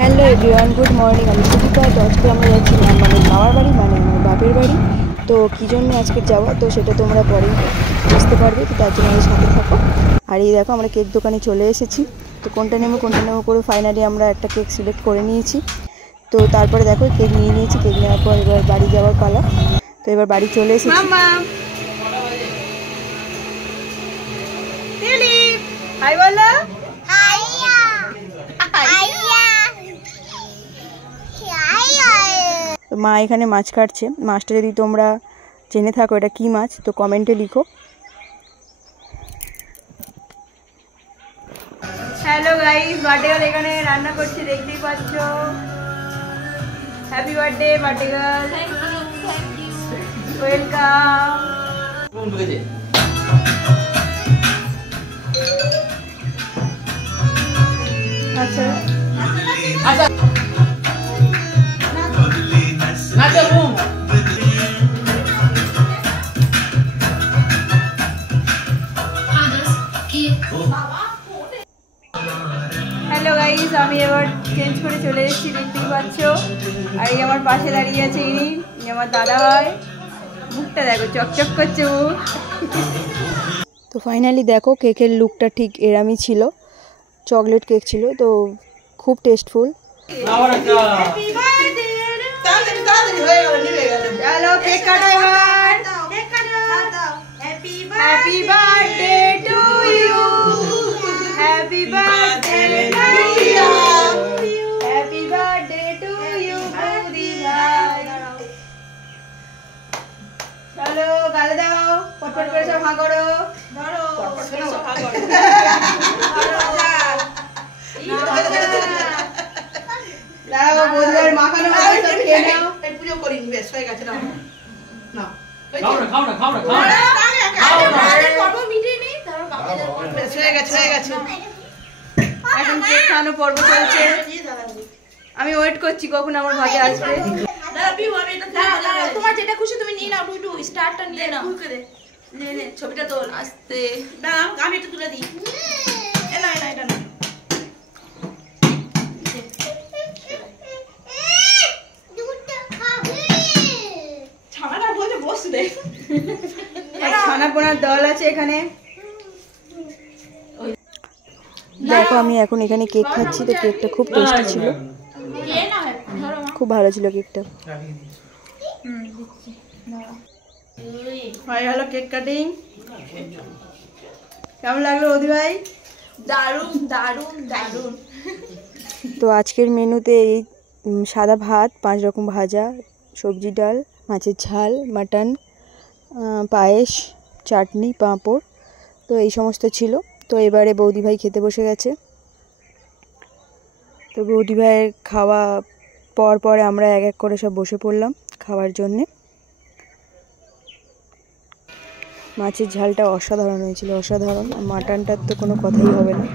Hello everyone, good morning. আমি সুদীপা। তো আজকে আমরা যাচ্ছি মানে মামার বাড়ি, মানে আমার বাপের বাড়ি। তো কী জন্য আজকে যাওয়া, তো সেটা তোমরা পরেই বুঝতে পারবে। তো তার জন্য আমাদের সাথে থাকো। আর এই দেখো, আমরা কেক দোকানে চলে এসেছি। তো কোনটা নেবো করে ফাইনালি আমরা একটা কেক সিলেক্ট করে নিয়েছি। তো তারপরে দেখো কেক নিয়ে নিয়েছি। কেক নেওয়ার পর এবার বাড়ি যাওয়ার পালা। তো এবার বাড়ি চলে এসেছি। হাই বলো। মা এখানে মাছ কাটছে। মাছটা যদি তোমরা জেনে থাকো এটা কি মাছ, তো কমেন্টে লিখো। হ্যালো গাইস, বার্থডে গার্ল এখানে রান্না করছে, দেখতেই পাচ্ছ। Happy birthday birthday girl. Welcome. আচ্ছা আচ্ছা হ্যালো গাইস, আমি এবার চেঞ্জ করে চলে এসেছি, দেখতেই পাচ্ছ। আর এই আমার পাশে দাঁড়িয়ে আছে ইনি আমার দাদা হয়। মুখটা দেখো, চকচক করছে মুখ। তো ফাইনালি দেখো কেকের লুকটা ঠিক এরামই ছিল। চকলেট কেক ছিল, তো খুব tasteful. Happy birthday to you. Happy birthday to you. Happy birthday to you, Budi bhai. চলো গালে দাও, পটপট করে সব হাঁ করো। ধরো পটপট করে সব হাঁ করো। দাও বন্ধুদের মাখানো হবে, সব খেয়ে নাও। এই পুজো করি নি, বেশ হয়ে গেছে। নাও না, খাও না খাও না খাও না খাও না। এখন কেক খাওয়ানো পর্ব চলছে। আমি ওয়েট করছি কখন আমার ভাগে আসবে। তোমার যেটা খুশি তুমি নিয়ে নাও। টুটু স্টারটা নিয়ে নাও। নে ছবিটা তোল আস্তে। দাঁড়াও আমি একটু তুলে দিই। এলা এলা এটা না। ছানাটা বসে বসবে। ছানা পোনার দল আছে এখানে। দেখো আমি এখন এখানে কেক খাচ্ছি। তো কেকটা খুব টেস্টি ছিল, খুব ভালো ছিল কেকটা। হয়ে গেল কেক কাটিং। কেমন লাগলো অধি ভাই? দারুণ দারুণ দারুণ। তো আজকের মেনুতে এই সাদা ভাত, 5 রকম ভাজা, সবজি ডাল, মাছের ঝাল, মাটন, পায়েস, চাটনি, পাঁপড়, তো এই সমস্ত ছিল। তো এবারে বৌদি ভাই খেতে বসে গেছে। তো বৌদি ভাইয়ের খাওয়া পরে আমরা এক এক করে সব বসে পড়লাম খাওয়ার জন্যে। মাছের ঝালটা অসাধারণ হয়েছিল, অসাধারণ। মাটনটার তো কোনো কথাই হবে না,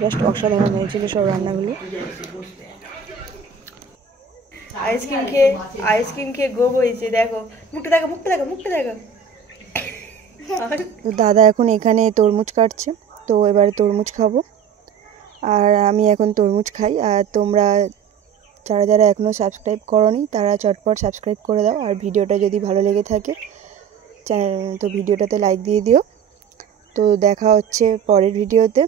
জাস্ট অসাধারণ হয়েছিল সব রান্নাগুলো। আইসক্রিম খেয়ে গোব হয়েছে। দেখো মুখটা দেখো, মুখটা দেখো, মুখটা দেখো। দাদা এখন এখানে তরমুজ কাটছে, তো এবারে তরমুজ খাবো। আর আমি এখন তরমুজ খাই। আর তোমরা যারা যারা এখনও সাবস্ক্রাইব করোনি তারা চটপট সাবস্ক্রাইব করে দাও। আর ভিডিওটা যদি ভালো লেগে থাকে তো ভিডিওটাতে লাইক দিয়ে দিও। তো দেখা হচ্ছে পরের ভিডিওতে।